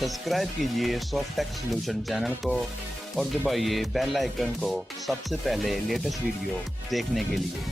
Subscribe कीजिए Softech solution channel को और दबाइए बेल आइकन को सबसे पहले लेटेस्ट वीडियो देखने के लिए।